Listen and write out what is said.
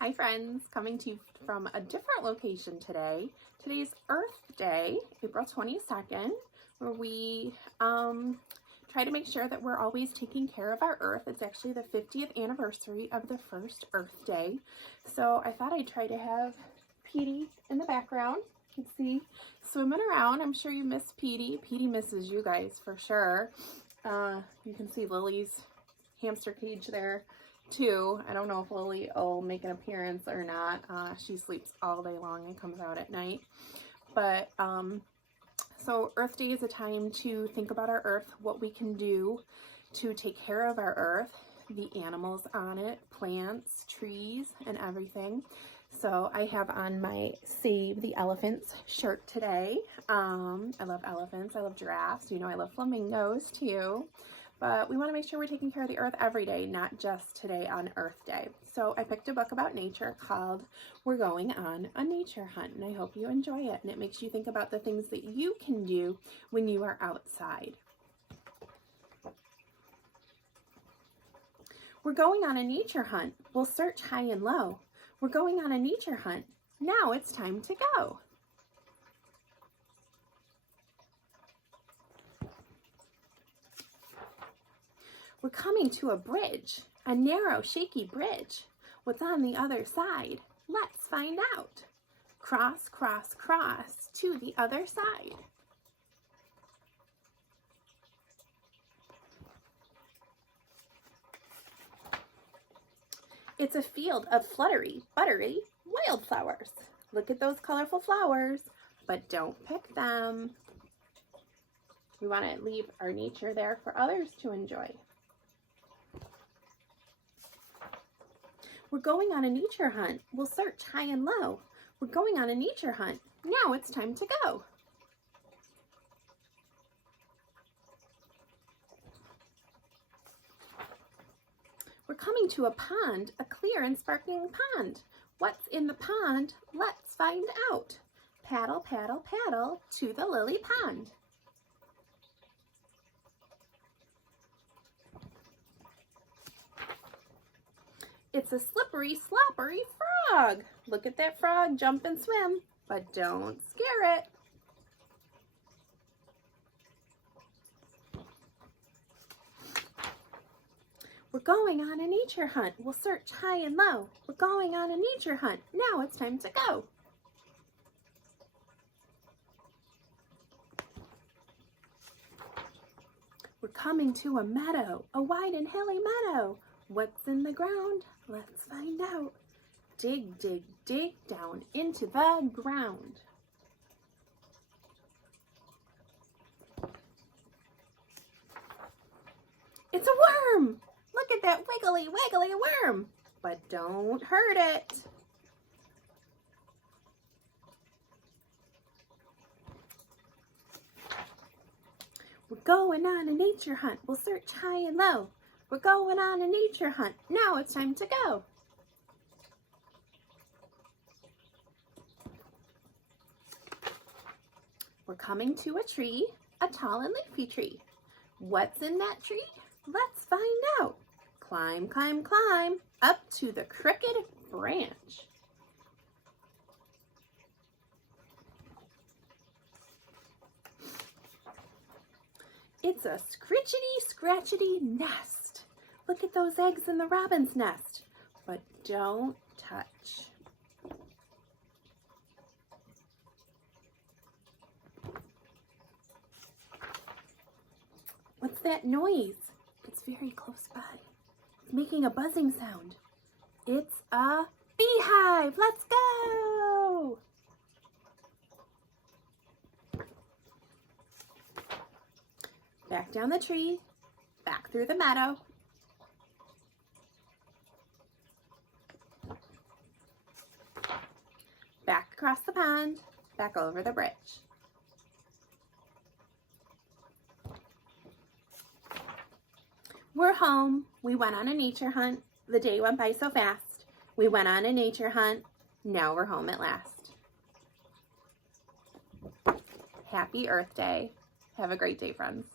Hi friends, coming to you from a different location today. Today's Earth Day, April 22nd, where we try to make sure that we're always taking care of our Earth. It's actually the 50th anniversary of the first Earth Day. So I thought I'd try to have Petey in the background. You can see swimming around. I'm sure you miss Petey. Petey misses you guys for sure. You can see Lily's hamster cage there too. I don't know if Lily will make an appearance or not. She sleeps all day long and comes out at night. But so Earth Day is a time to think about our Earth, what we can do to take care of our Earth, the animals on it, plants, trees, and everything. So I have on my Save the Elephants shirt today. I love elephants, I love giraffes, you know I love flamingos too. But we want to make sure we're taking care of the earth every day, not just today on Earth Day. So I picked a book about nature called We're Going on a Nature Hunt, and I hope you enjoy it. And it makes you think about the things that you can do when you are outside. We're going on a nature hunt. We'll search high and low. We're going on a nature hunt. Now it's time to go. We're coming to a bridge, a narrow, shaky bridge. What's on the other side? Let's find out. Cross, cross, cross to the other side. It's a field of fluttery, buttery wildflowers. Look at those colorful flowers, but don't pick them. We want to leave our nature there for others to enjoy. We're going on a nature hunt. We'll search high and low. We're going on a nature hunt. Now it's time to go. We're coming to a pond, a clear and sparkling pond. What's in the pond? Let's find out. Paddle, paddle, paddle to the lily pond. It's a slippery, sloppery frog. Look at that frog jump and swim, but don't scare it. We're going on a nature hunt. We'll search high and low. We're going on a nature hunt. Now it's time to go. We're coming to a meadow, a wide and hilly meadow. What's in the ground? Let's find out. Dig, dig, dig down into the ground. It's a worm! Look at that wiggly, wiggly worm! But don't hurt it. We're going on a nature hunt. We'll search high and low. We're going on a nature hunt. Now it's time to go. We're coming to a tree, a tall and leafy tree. What's in that tree? Let's find out. Climb, climb, climb up to the crooked branch. It's a scritchety, scratchety nest. Look at those eggs in the robin's nest, but don't touch. What's that noise? It's very close by. It's making a buzzing sound. It's a beehive. Let's go! Back down the tree, back through the meadow. Back across the pond, back over the bridge. We're home. We went on a nature hunt. The day went by so fast. We went on a nature hunt. Now we're home at last. Happy Earth Day. Have a great day, friends.